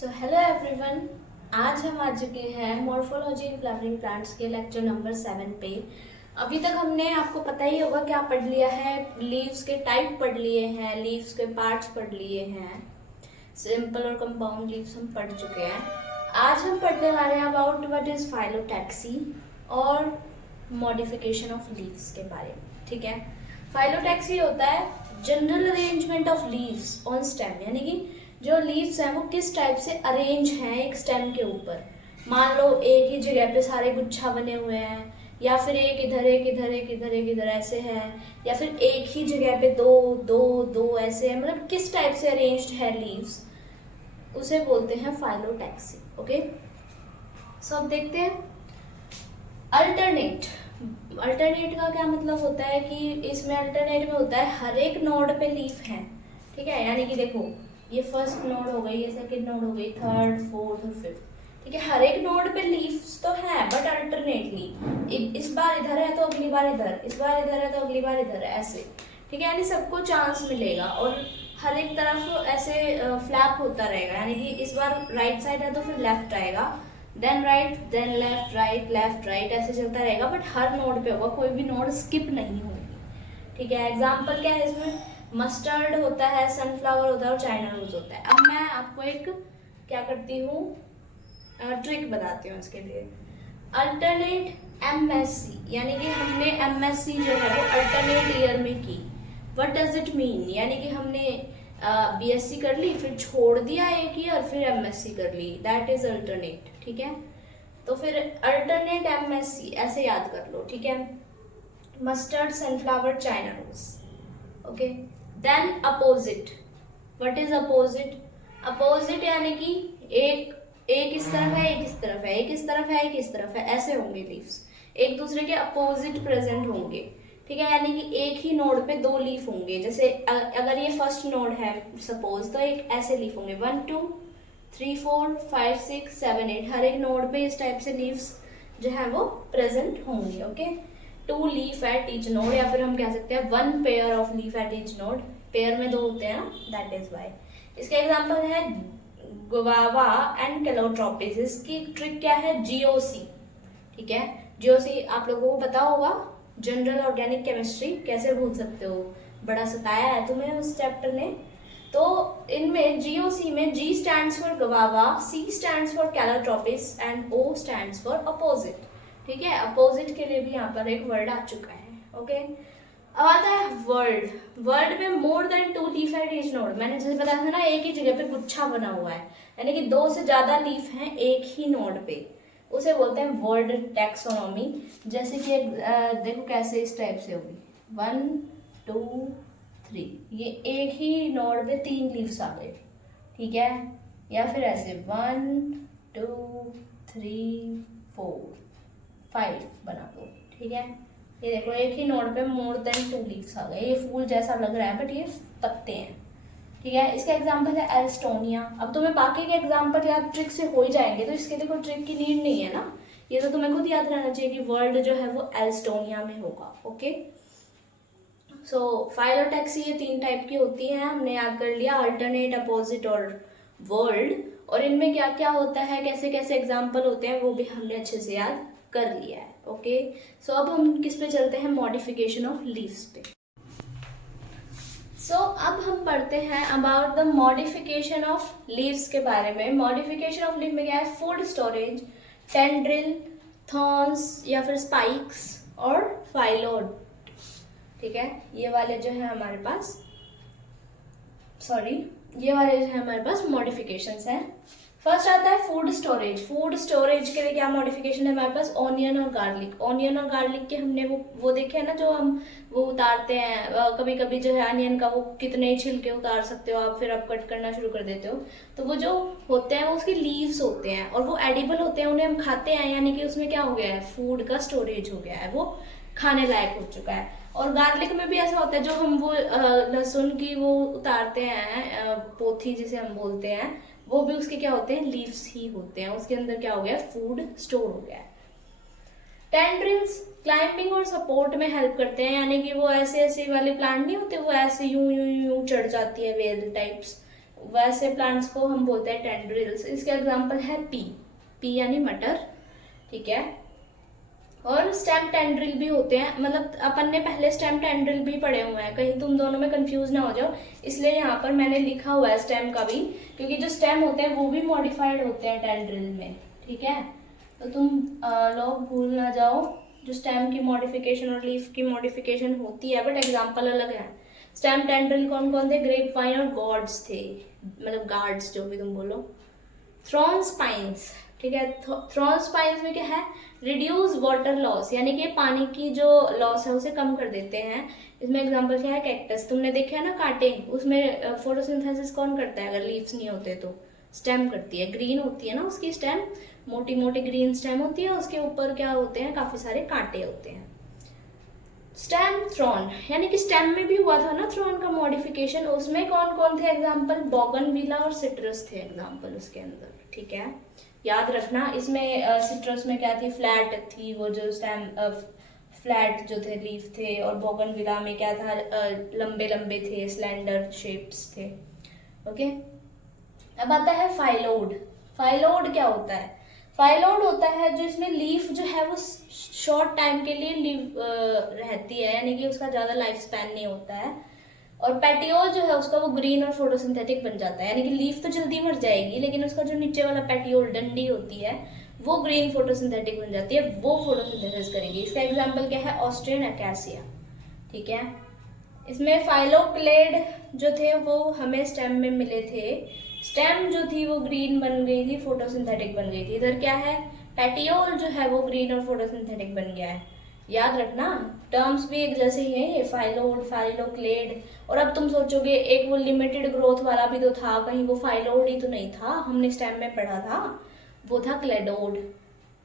So hello everyone. आज हम आ चुके हैं मॉर्फोलॉजी इन फ्लावरिंग प्लांट्स के लेक्चर नंबर 7 पे। अभी तक हमने आपको पता ही होगा क्या पढ़ लिया है। लीव्स के टाइप पढ़ लिए हैं, लीव्स के पार्ट्स पढ़ लिए हैं, सिंपल और कंपाउंड लीव्स हम पढ़ चुके हैं। आज हम पढ़ने वाले हैं अबाउट व्हाट इज फाइलोटैक्सी और मॉडिफिकेशन ऑफ लीव्स के बारे में। ठीक है, फाइलोटैक्सी होता है general arrangement of leaves on stem, यानी कि जो लीव्स हैं वो किस टाइप से अरेंज हैं एक स्टेम के ऊपर। मान लो एक ही जगह पे सारे गुच्छा बने हुए हैं, या फिर एक इधर एक इधर एक इधर एक इधर ऐसे है, या फिर एक ही जगह पे दो दो दो ऐसे है, मतलब किस टाइप से अरेंज्ड है लीव्स, उसे बोलते हैं फाइलोटैक्सी। ओके, सो अब देखते हैं अल्टरनेट। अल्टरनेट का क्या मतलब होता है कि इसमें अल्टरनेट में होता है हर एक नोड पे लीफ है। ठीक है, यानी कि देखो ये फर्स्ट नोड हो गई, ये सेकंड नोड हो गई, थर्ड फोर्थ और फिफ्थ। ठीक है, हर एक नोड पे लीव्स तो है बट अल्टरनेटली इस बार इधर है तो अगली बार इधर, इस बार इधर है तो अगली बार इधर, ऐसे। ठीक है, यानी सबको चांस मिलेगा और हर एक तरफ ऐसे फ्लैप होता रहेगा, यानी कि इस बार राइट साइड है तो फिर लेफ्ट आएगा, then right then left right ऐसे चलता रहेगा, बट हर नोड पे होगा, कोई भी नोड स्किप नहीं होगी। ठीक है, एग्जाम्पल क्या है इसमें, मस्टर्ड होता है, सनफ्लावर होता है और चाइना रोज होता है। अब मैं आपको एक क्या करती हूँ, ट्रिक बताती हूँ इसके लिए। अल्टरनेट एमएससी, यानी कि हमने एमएससी जो है वो अल्टरनेट ईयर में की। व्हाट डज इट मीन, यानी कि हमने बीएससी कर ली, फिर छोड़ दिया एक ईयर, फिर एमएससी कर ली, दैट इज अल्टरनेट। ठीक है, तो फिर अल्टरनेट एमएससी ऐसे याद कर लो। ठीक है, mustard, sunflower, China rose. Okay, then opposite. What is opposite, opposite यानी कि एक एक इस तरफ है, एक इस तरफ है, एक इस तरफ है, एक इस तरफ है, ऐसे होंगे लीव्स, एक दूसरे के अपोजिट प्रेजेंट होंगे। ठीक है, यानी कि एक ही नोड पे दो लीफ होंगे। जैसे अगर ये फर्स्ट नोड है सपोज, तो एक ऐसे लीफ होंगे 1 2 3 4 5 6 7 8, हर एक नोड पे इस टाइप से लीव्स जो है वो प्रेजेंट होंगे। Okay, 2 leaf at each node, या फिर हम कह सकते हैं 1 pair of leaf at each node, pair में 2 होते हैं ना, दैट इज वाई। इसके एग्जांपल है गुवावा एंड कैलोट्रोपिस। इसकी ट्रिक क्या है, जीओसी। ठीक है, जीओसी आप लोगों को पता होगा, जनरल ऑर्गेनिक केमिस्ट्री, कैसे भूल सकते हो, बड़ा सताया है तुम्हें उस चैप्टर ने। तो इनमें जीओसी में G stands for guava, C stands for calotropis and O stands for opposite. ठीक है, अपोजिट के लिए भी यहाँ पर एक वर्ड आ चुका है। ओके, अब आता है वर्ड। वर्ड में more than 2 leaf at each node, मैंने जैसे बताया था ना, एक ही जगह पे गुच्छा बना हुआ है, यानी कि 2 से ज्यादा लीफ हैं एक ही नोड पे, उसे बोलते हैं वर्ड टैक्सोनॉमी। जैसे कि देखो कैसे इस टाइप से होगी, 1 2 3, ये एक ही नोड पे 3 लीव्स आ गए। ठीक है, या फिर ऐसे 1 2 3 4 5 बना दो। ठीक है, ये देखो एक ही नोड पे मोर देन 2 लीव्स आ गए, ये फूल जैसा लग रहा है बट ये पत्ते हैं। ठीक है, इसका एग्जांपल है एल्स्टोनिया। अब तुम्हें बाकी के एग्जांपल याद ट्रिक से हो ही जाएंगे, तो इसके लिए कोई ट्रिक की नीड नहीं है ना, ये तो तुम्हें खुद याद रहना चाहिए कि वर्ड जो है वो एल्स्टोनिया में होगा। ओके, सो फाइलोटैक्सी ये 3 टाइप की होती हैं, हमने याद कर लिया, अल्टरनेट, अपोजिट और वर्ल्ड। और इनमें क्या क्या होता है, कैसे कैसे एग्जाम्पल होते हैं, वो भी हमने अच्छे से याद कर लिया है। ओके, सो अब हम किस पे चलते हैं, मॉडिफिकेशन ऑफ लीव्स पे। सो अब हम पढ़ते हैं about the modification of leaves के बारे में। मॉडिफिकेशन ऑफ लीव में क्या है, फूड स्टोरेज, टेंड्रिल, थॉर्न्स या फिर स्पाइक्स और फाइलोड। ठीक है, ये वाले जो है हमारे पास, ये वाले जो है हमारे पास मॉडिफिकेशंस हैं। फर्स्ट आता है फूड स्टोरेज। फूड स्टोरेज के लिए क्या मॉडिफिकेशन है हमारे पास, ऑनियन और गार्लिक। ऑनियन और गार्लिक के हमने वो देखे हैं ना, जो हम वो उतारते हैं कभी कभी जो है अनियन का, वो कितने छिलके उतार सकते हो आप, फिर आप कट करना शुरू कर देते हो, तो वो जो होते हैं वो उसके लीव्स होते हैं और वो एडिबल होते हैं, उन्हें हम खाते हैं, यानी कि उसमें क्या हो गया है, फूड का स्टोरेज हो गया है, वो खाने लायक हो चुका है। और गार्लिक में भी ऐसा होता है, जो हम वो लहसुन की वो उतारते हैं पोथी जिसे हम बोलते हैं, वो भी उसके क्या होते हैं, लीव्स ही होते हैं, उसके अंदर क्या हो गया, फूड स्टोर हो गया है। टेंड्रिल्स क्लाइंबिंग और सपोर्ट में हेल्प करते हैं, यानी कि वो ऐसे ऐसे वाले प्लांट नहीं होते, वो ऐसे यूं यूं यूं चढ़ जाती है, वेल टाइप्स, वैसे प्लांट्स को हम बोलते हैं टेंड्रिल्स। इसके एग्जांपल है पी यानी मटर, ठीक है। और स्टेम टेंड्रिल भी होते हैं, मतलब अपन ने पहले स्टेम टेंड्रिल भी पढ़े हुए हैं, कहीं तुम दोनों में कंफ्यूज ना हो जाओ, इसलिए यहाँ पर मैंने लिखा हुआ है स्टेम का भी, क्योंकि जो स्टेम होते हैं वो भी मॉडिफाइड होते हैं टेंड्रिल में, ठीक है। तो तुम लोग भूल ना जाओ, जो स्टेम की मॉडिफिकेशन और लीफ की मॉडिफिकेशन होती है, बट एग्जाम्पल अलग है। स्टेम टेंड्रिल कौन कौन थे? ग्रेप वाइन और गॉड्स थे, मतलब गार्ड्स जो भी तुम बोलो। थ्रॉन स्पाइन्स, ठीक है। थ्रॉन स्पाइन्स में क्या है? रिड्यूस वाटर लॉस, यानी कि पानी की जो लॉस है उसे कम कर देते हैं। इसमें एग्जांपल क्या है? कैक्टस, तुमने देखा है ना कांटे, उसमें फोटोसिंथेसिस कौन करता है? अगर लीव्स नहीं होते तो स्टेम करती है, ग्रीन होती है ना उसकी स्टेम, मोटी मोटी ग्रीन स्टेम होती है, उसके ऊपर क्या होते हैं? काफी सारे कांटे होते हैं। स्टेम थ्रॉन, यानी कि स्टेम में भी हुआ था ना थ्रॉन का मॉडिफिकेशन, उसमें कौन कौन थे एग्जांपल? बोगनविला और सिट्रस थे एग्जांपल उसके अंदर, ठीक है। याद रखना, इसमें सिट्रस में क्या थी? फ्लैट थी, वो जो स्टेम फ्लैट जो थे लीफ थे, और बोगनविला में क्या था? लंबे लंबे थे, स्लेंडर शेप्स थे, ओके। अब आता है फाइलोड। फाइलोड क्या होता है? फाइलोड होता है जो इसमें लीफ जो है वो शॉर्ट टाइम के लिए लीफ रहती है, यानी कि उसका ज्यादा लाइफ स्पैन नहीं होता है। और पेटियोल जो है उसका वो ग्रीन और फोटोसिंथेटिक बन जाता है, यानी कि लीफ तो जल्दी मर जाएगी, लेकिन उसका जो नीचे वाला पेटियोल डंडी होती है वो ग्रीन फोटोसिंथेटिक बन जाती है, वो फोटोसिंथेसिस करेंगी। इसका एग्जांपल क्या है? ऑस्ट्रियन अकेसिया, ठीक है। इसमें फाइलोक्लेड जो थे वो हमें स्टेम में मिले थे। स्टेम जो थी वो ग्रीन बन गई थी, फोटोसिंथेटिक बन गई थी। इधर क्या है? पेटियोल जो है वो ग्रीन और फोटोसिंथेटिक बन गया है। याद रखना, टर्म्स भी एक जैसे ही हैं ये, फाइलोड, फाइलोक्लेड। और अब तुम सोचोगे एक वो लिमिटेड ग्रोथ वाला भी तो था, कहीं वो फाइलोड ही तो नहीं था? हमने स्टेम में पढ़ा था, वो था क्लेडोड।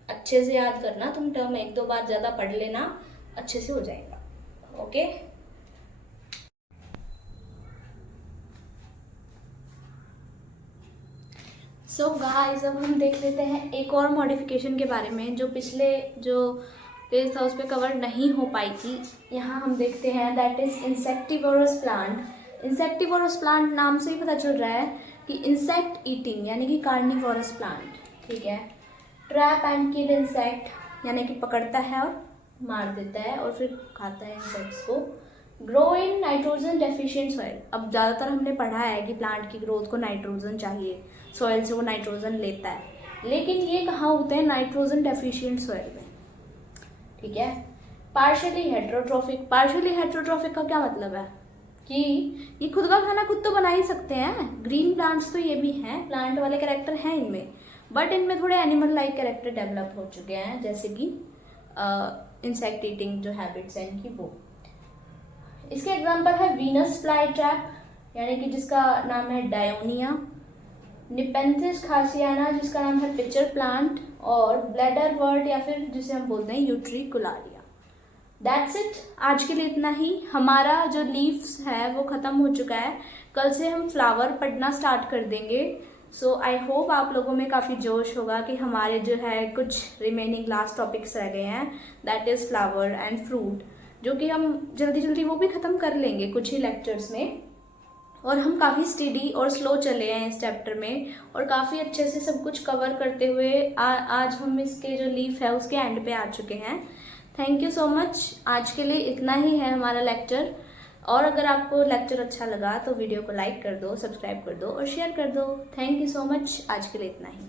अच्छे से याद करना, तुम टर्म एक दो बार ज्यादा पढ़ लेना, अच्छे से हो जाएगा, ओके। सो गाइस, अब हम देख लेते हैं एक और मॉडिफिकेशन के बारे में, जो पिछले जो पेज था उस पर कवर नहीं हो पाई थी। यहाँ हम देखते हैं, that is insectivorous plant. Insectivorous plant नाम से ही पता चल रहा है कि इंसेक्ट ईटिंग, यानी कि कार्निवोरस प्लांट, ठीक है। ट्रैप एंड किल इंसेक्ट, यानी कि पकड़ता है और मार देता है और फिर खाता है इंसेक्ट्स को। Grow in nitrogen deficient soil. अब ज़्यादातर हमने पढ़ा है कि प्लांट की ग्रोथ को नाइट्रोजन चाहिए, सॉइल से वो नाइट्रोजन लेता है, लेकिन ये कहाँ होते हैं? नाइट्रोजन डेफिशिएंट सॉइल में, ठीक है। Partially heterotrophic. पार्शियली हेट्रोट्रोफिक का क्या मतलब है? कि ये खुद का खाना खुद तो बना ही सकते हैं। ग्रीन प्लांट्स तो ये भी हैं, प्लांट वाले कैरेक्टर हैं इनमें, बट इनमें थोड़े एनिमल लाइक कैरेक्टर डेवलप हो चुके हैं, जैसे कि इंसेक्ट ईटिंग जो हैबिट्स हैं इनकी, वो। इसके एग्जांपल है वीनस फ्लाई ट्रैप, यानी कि जिसका नाम है डायोनिया, निपेंथिस खासियाना जिसका नाम है पिचर प्लांट, और ब्लैडर वर्ड या फिर जिसे हम बोलते हैं यूट्रिकुलारिया। दैट्स इट, आज के लिए इतना ही। हमारा जो लीव्स है वो ख़त्म हो चुका है, कल से हम फ्लावर पढ़ना स्टार्ट कर देंगे। सो आई होप आप लोगों में काफ़ी जोश होगा कि हमारे जो है कुछ रिमेनिंग लास्ट टॉपिक्स रह गए हैं, that is flower and fruit, जो कि हम जल्दी जल्दी वो भी ख़त्म कर लेंगे कुछ ही लेक्चर्स में। और हम काफ़ी स्टडी और स्लो चले हैं इस चैप्टर में, और काफ़ी अच्छे से सब कुछ कवर करते हुए आज हम इसके जो लीफ है उसके एंड पे आ चुके हैं। Thank you so much. आज के लिए इतना ही है हमारा लेक्चर, और अगर आपको लेक्चर अच्छा लगा तो वीडियो को लाइक कर दो, सब्सक्राइब कर दो और शेयर कर दो। Thank you so much. आज के लिए इतना ही।